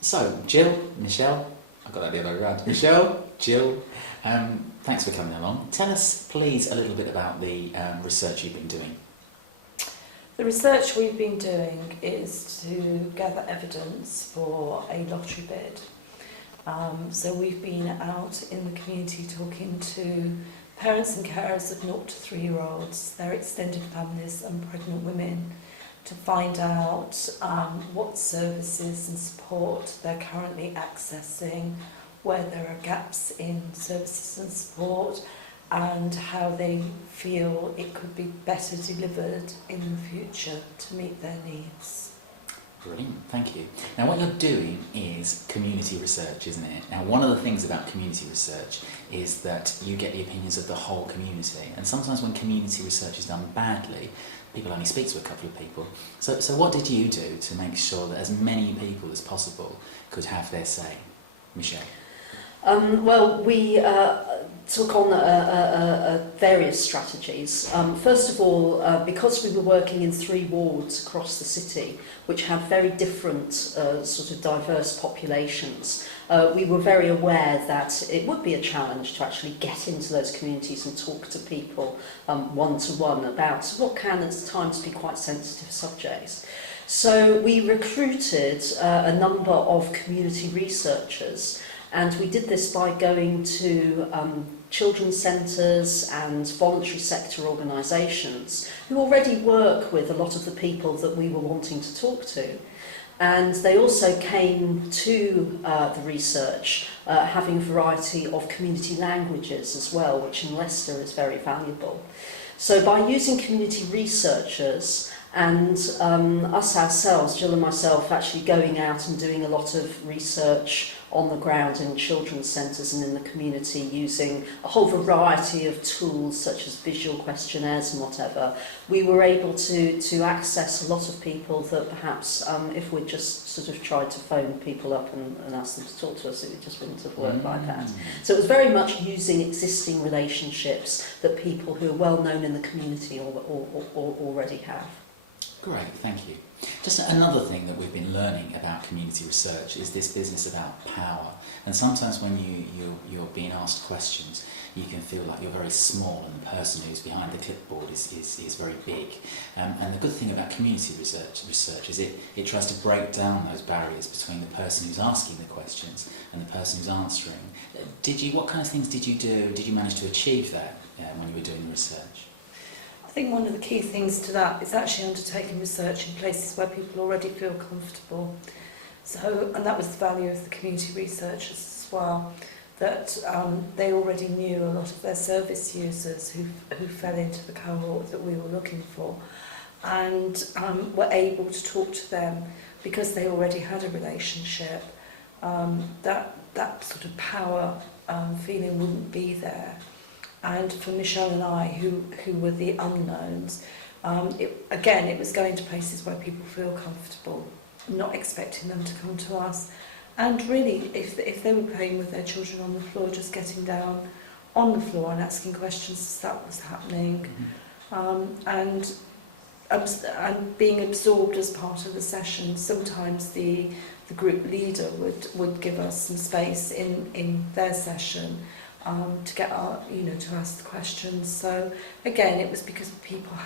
So, Gill, Michelle, I got that the other way around. Michelle, Gill, thanks for coming along. Tell us, please, a little bit about the research you've been doing. The research we've been doing is to gather evidence for a lottery bid. So we've been out in the community talking to parents and carers of 0 to 3-year-olds, their extended families and pregnant women to find out what services and support they're currently accessing, where there are gaps in services and support, and how they feel it could be better delivered in the future to meet their needs. Brilliant, thank you. Now what you're doing is community research, isn't it? Now one of the things about community research is that you get the opinions of the whole community, and sometimes when community research is done badly, people only speak to a couple of people. So what did you do to make sure that as many people as possible could have their say? Michelle? Well, we took on various strategies. First of all, because we were working in 3 wards across the city, which have very different sort of diverse populations, we were very aware that it would be a challenge to actually get into those communities and talk to people one-to-one about what can at times be quite sensitive subjects. So we recruited a number of community researchers, and we did this by going to children's centres and voluntary sector organisations who already work with a lot of the people that we were wanting to talk to. And they also came to the research having a variety of community languages as well, which in Leicester is very valuable. So by using community researchers and us ourselves, Gill and myself, actually going out and doing a lot of research on the ground in children's centres and in the community, using a whole variety of tools such as visual questionnaires and whatever, we were able to access a lot of people that perhaps if we just sort of tried to phone people up and ask them to talk to us, it just wouldn't have worked like that. So it was very much using existing relationships that people who are well known in the community already have. Great, thank you. Just another thing that we've been learning about community research is this business about power. And sometimes when you're being asked questions, you can feel like you're very small and the person who's behind the clipboard is very big. And the good thing about community research is it tries to break down those barriers between the person who's asking the questions and the person who's answering. What kind of things did you do? Did you manage to achieve that when you were doing the research? I think one of the key things to that is actually undertaking research in places where people already feel comfortable. So, and that was the value of the community researchers as well, that they already knew a lot of their service users who fell into the cohort that we were looking for, and were able to talk to them because they already had a relationship. That sort of power feeling wouldn't be there. And for Michelle and I, who were the unknowns, it was going to places where people feel comfortable, not expecting them to come to us. And really, if they were playing with their children on the floor, just getting down on the floor and asking questions as that was happening, and being absorbed as part of the session. Sometimes the group leader would give us some space in their session to get to ask the questions. So again, it was because people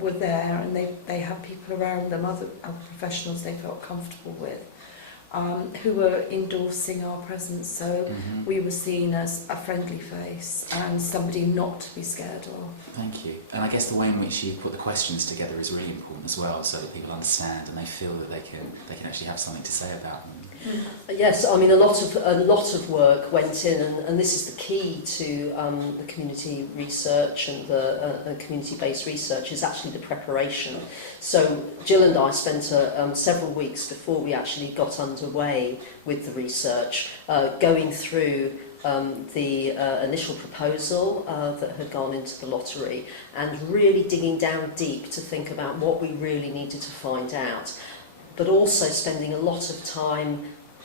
were there and they had people around them, other professionals they felt comfortable with, who were endorsing our presence. So we were seen as a friendly face and somebody not to be scared of. Thank you. And I guess the way in which you put the questions together is really important as well, so that people understand and they feel that they can actually have something to say about them. Yes, I mean a lot of work went in, and this is the key to the community research and the community-based research is actually the preparation. So Gill and I spent several weeks before we actually got underway with the research, going through the initial proposal that had gone into the lottery and really digging down deep to think about what we really needed to find out, but also spending a lot of time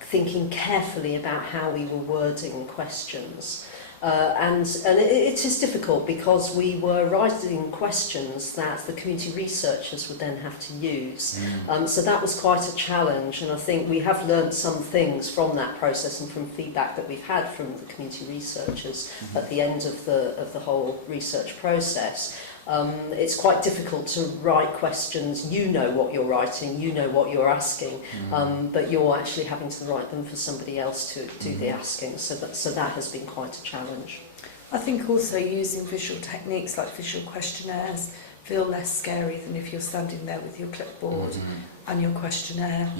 thinking carefully about how we were wording questions. And it is difficult because we were writing questions that the community researchers would then have to use. So that was quite a challenge, and I think we have learned some things from that process and from feedback that we've had from the community researchers at the end of the whole research process. It's quite difficult to write questions. You know what you're writing, you know what you're asking, but you're actually having to write them for somebody else to do the asking. So that has been quite a challenge. I think also using visual techniques like visual questionnaires feel less scary than if you're standing there with your clipboard and your questionnaire.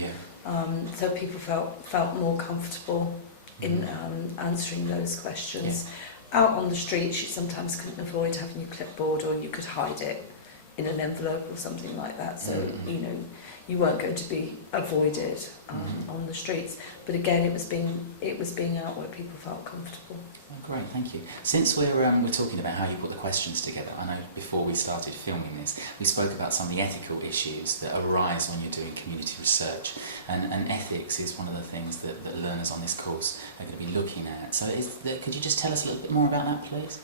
So people felt more comfortable in answering those questions. Out on the streets, you sometimes couldn't avoid having your clipboard, or you could hide it in an envelope or something like that. So, you know, you weren't going to be avoided on the streets. But again, it was being out where people felt comfortable. Oh, great, thank you. Since we're talking about how you put the questions together, I know before we started filming this, we spoke about some of the ethical issues that arise when you're doing community research, and ethics is one of the things that learners on this course are going to be looking at. So could you just tell us a little bit more about that, please?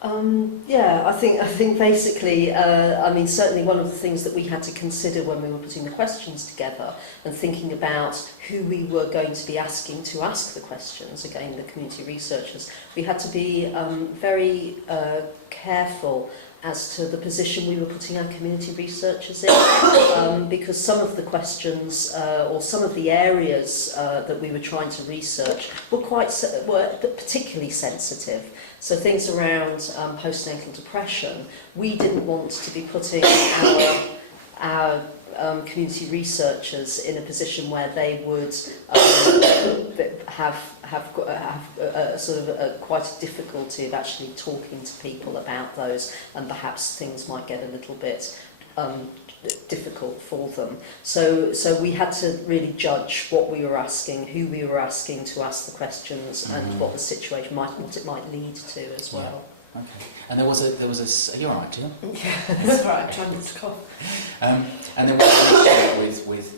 I think basically, I mean, certainly one of the things that we had to consider when we were putting the questions together and thinking about who we were going to be asking to ask the questions, again, the community researchers, we had to be very careful as to the position we were putting our community researchers in, because some of the questions or some of the areas that we were trying to research were particularly sensitive. So things around postnatal depression, we didn't want to be putting our community researchers in a position where they would have sort of quite a difficulty of actually talking to people about those, and perhaps things might get a little bit difficult for them. So we had to really judge what we were asking, who we were asking to ask the questions, and what the situation what it might lead to as well. Okay. And there was a. You're all right, Jill? Yeah, that's all right. Trying not to cough. And there was an issue with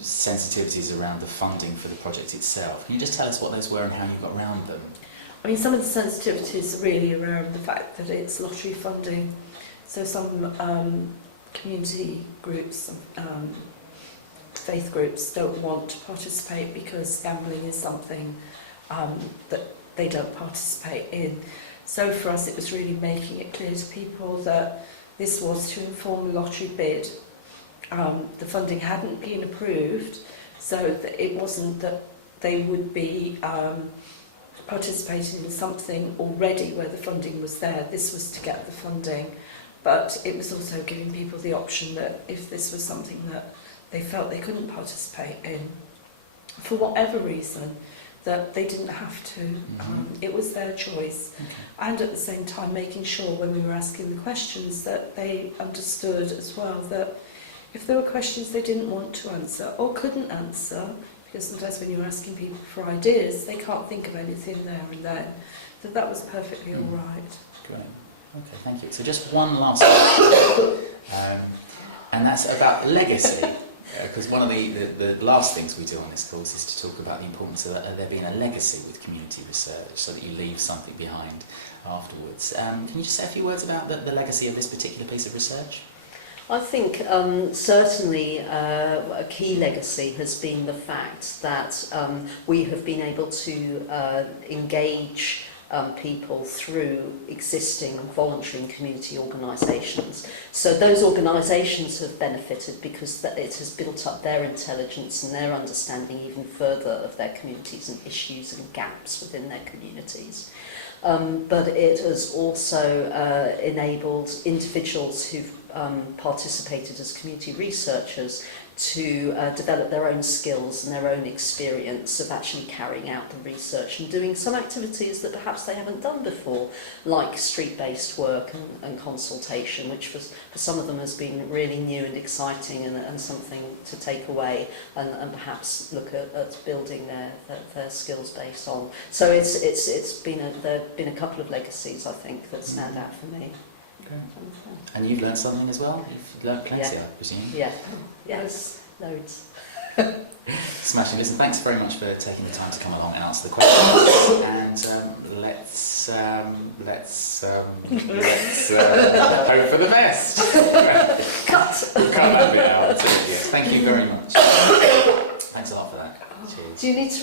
sensitivities around the funding for the project itself. Can you just tell us what those were and how you got around them? I mean, some of the sensitivities are really around the fact that it's lottery funding. So some community groups, faith groups don't want to participate because gambling is something that they don't participate in. So for us it was really making it clear to people that this was to inform the lottery bid. The funding hadn't been approved, so that it wasn't that they would be participating in something already where the funding was there. This was to get the funding. But it was also giving people the option that if this was something that they felt they couldn't participate in, for whatever reason, that they didn't have to. It was their choice. Okay. And at the same time making sure when we were asking the questions that they understood as well that if there were questions they didn't want to answer or couldn't answer, because sometimes when you're asking people for ideas, they can't think of anything there and then, that was perfectly all right. Great. Okay, thank you. So just one last question, and that's about legacy, because one of the last things we do on this course is to talk about the importance of there being a legacy with community research, so that you leave something behind afterwards. Can you just say a few words about the legacy of this particular piece of research? I think certainly a key legacy has been the fact that we have been able to engage people through existing voluntary and community organisations. So those organisations have benefited because it has built up their intelligence and their understanding even further of their communities and issues and gaps within their communities. But it has also enabled individuals who've participated as community researchers to develop their own skills and their own experience of actually carrying out the research and doing some activities that perhaps they haven't done before, like street-based work and consultation, which for some of them has been really new and exciting and something to take away and perhaps look at building their skills based on. So it's been there have been a couple of legacies, I think, that stand out for me. And you've learned something as well? You've learned plenty, I presume? Yeah. Yes, loads. Smashing. Listen, thanks very much for taking the time to come along and answer the questions. And let's hope for the best. Cut! We'll cut that bit out. Yes. Thank you very much. Thanks a lot for that. Cheers. Do you need to